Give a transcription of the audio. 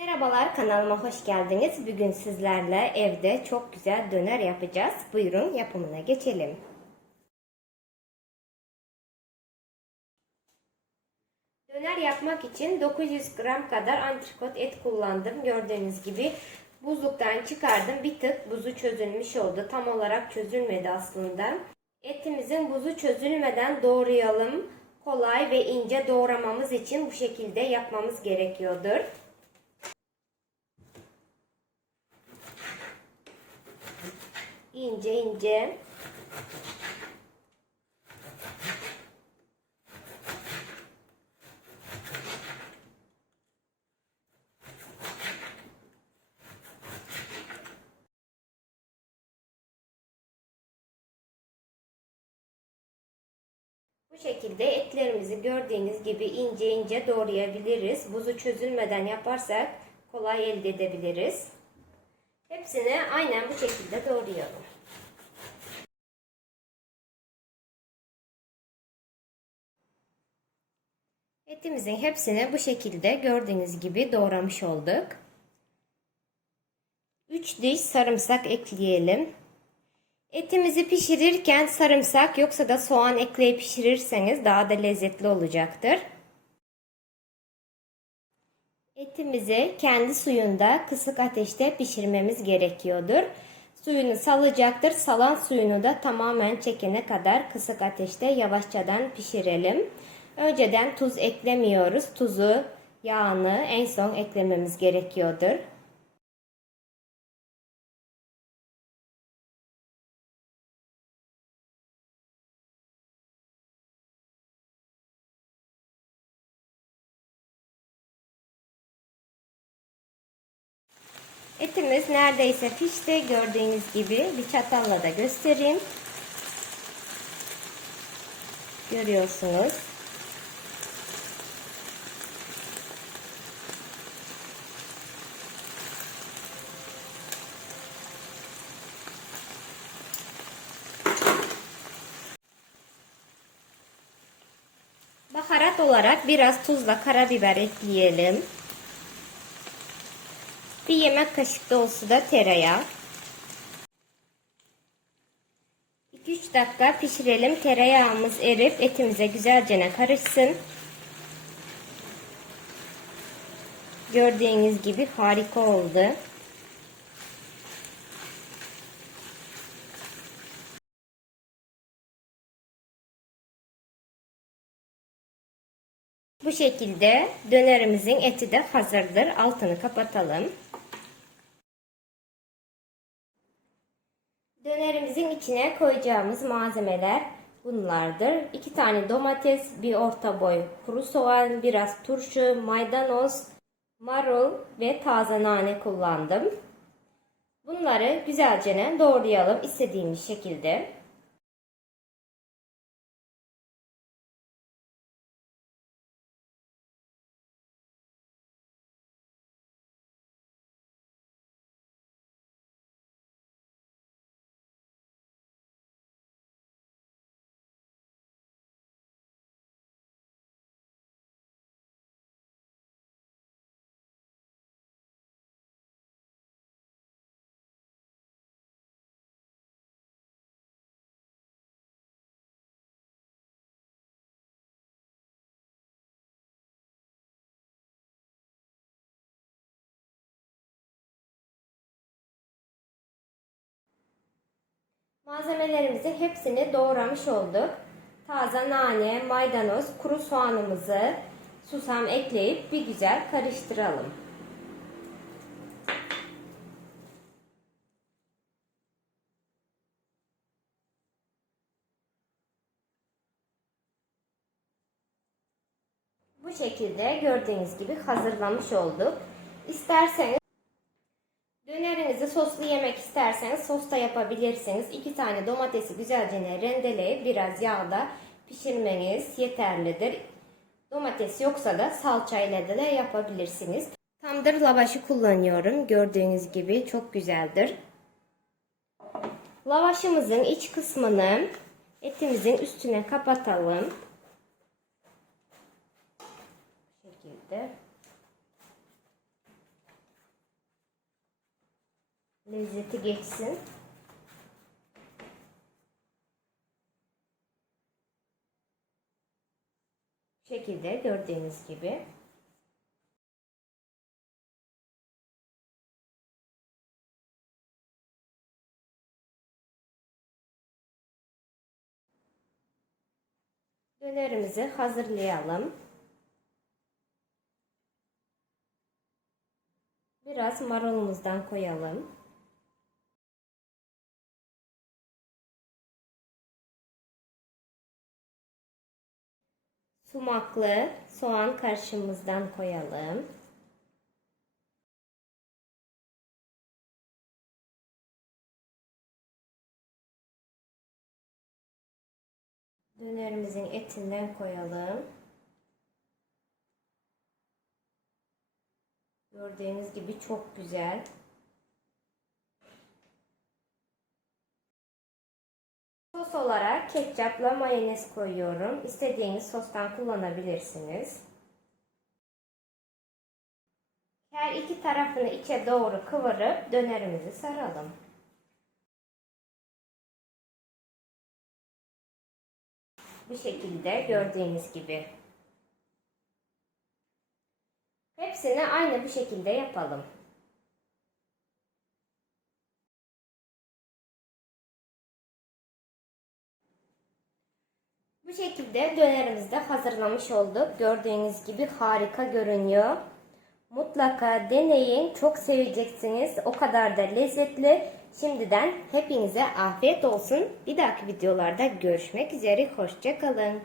Merhabalar kanalıma hoş geldiniz. Bugün sizlerle evde çok güzel döner yapacağız. Buyurun yapımına geçelim. Döner yapmak için 900 gram kadar antrikot et kullandım. Gördüğünüz gibi buzluktan çıkardım. Bir tık buzu çözülmüş oldu. Tam olarak çözülmedi aslında. Etimizin buzu çözülmeden doğrayalım. Kolay ve ince doğramamız için bu şekilde yapmamız gerekiyordur. İnce ince Bu şekilde etlerimizi gördüğünüz gibi ince ince doğrayabiliriz. Buzu çözülmeden yaparsak kolay elde edebiliriz. Hepsini aynen bu şekilde doğrayalım. Etimizin hepsini bu şekilde gördüğünüz gibi doğramış olduk. 3 diş sarımsak ekleyelim. Etimizi pişirirken sarımsak yoksa da soğan ekleyip pişirirseniz daha da lezzetli olacaktır. Etimizi kendi suyunda kısık ateşte pişirmemiz gerekiyordur. Suyunu salacaktır. Salan suyunu da tamamen çekene kadar kısık ateşte yavaşçadan pişirelim. Önceden tuz eklemiyoruz. Tuzu, yağını en son eklememiz gerekiyordur. Etimiz neredeyse pişti. Gördüğünüz gibi bir çatalla da göstereyim. Görüyorsunuz. Baharat olarak biraz tuzla karabiber ekleyelim. Bir yemek kaşık dolusu da tereyağı. 2-3 dakika pişirelim. Tereyağımız erip etimize güzelce karışsın. Gördüğünüz gibi harika oldu. Bu şekilde dönerimizin eti de hazırdır. Altını kapatalım. Dönerimizin içine koyacağımız malzemeler bunlardır. 2 tane domates, bir orta boy kuru soğan, biraz turşu, maydanoz, marul ve taze nane kullandım. Bunları güzelce doğrayalım istediğimiz şekilde. Malzemelerimizi hepsini doğramış olduk. Taze nane, maydanoz, kuru soğanımızı susam ekleyip bir güzel karıştıralım. Bu şekilde gördüğünüz gibi hazırlamış olduk. İsterseniz soslu yemek isterseniz sosta yapabilirsiniz. İki tane domatesi güzelce rendeleyip biraz yağda pişirmeniz yeterlidir. Domates yoksa da salçayla da yapabilirsiniz. Tandır lavaşı kullanıyorum. Gördüğünüz gibi çok güzeldir. Lavaşımızın iç kısmını etimizin üstüne kapatalım. Bu şekilde. Lezzeti geçsin. Bu şekilde gördüğünüz gibi. Dönerimizi hazırlayalım. Biraz marulumuzdan koyalım. Sumaklı soğan karışımımızdan koyalım. Dönerimizin etinden koyalım. Gördüğünüz gibi çok güzel. Sos olarak ketçapla mayonez koyuyorum. İstediğiniz sostan kullanabilirsiniz. Her iki tarafını içe doğru kıvırıp dönerimizi saralım. Bu şekilde gördüğünüz gibi. Hepsini aynı bu şekilde yapalım. Bu şekilde dönerimizi de hazırlamış olduk. Gördüğünüz gibi harika görünüyor. Mutlaka deneyin. Çok seveceksiniz. O kadar da lezzetli. Şimdiden hepinize afiyet olsun. Bir dahaki videolarda görüşmek üzere. Hoşçakalın.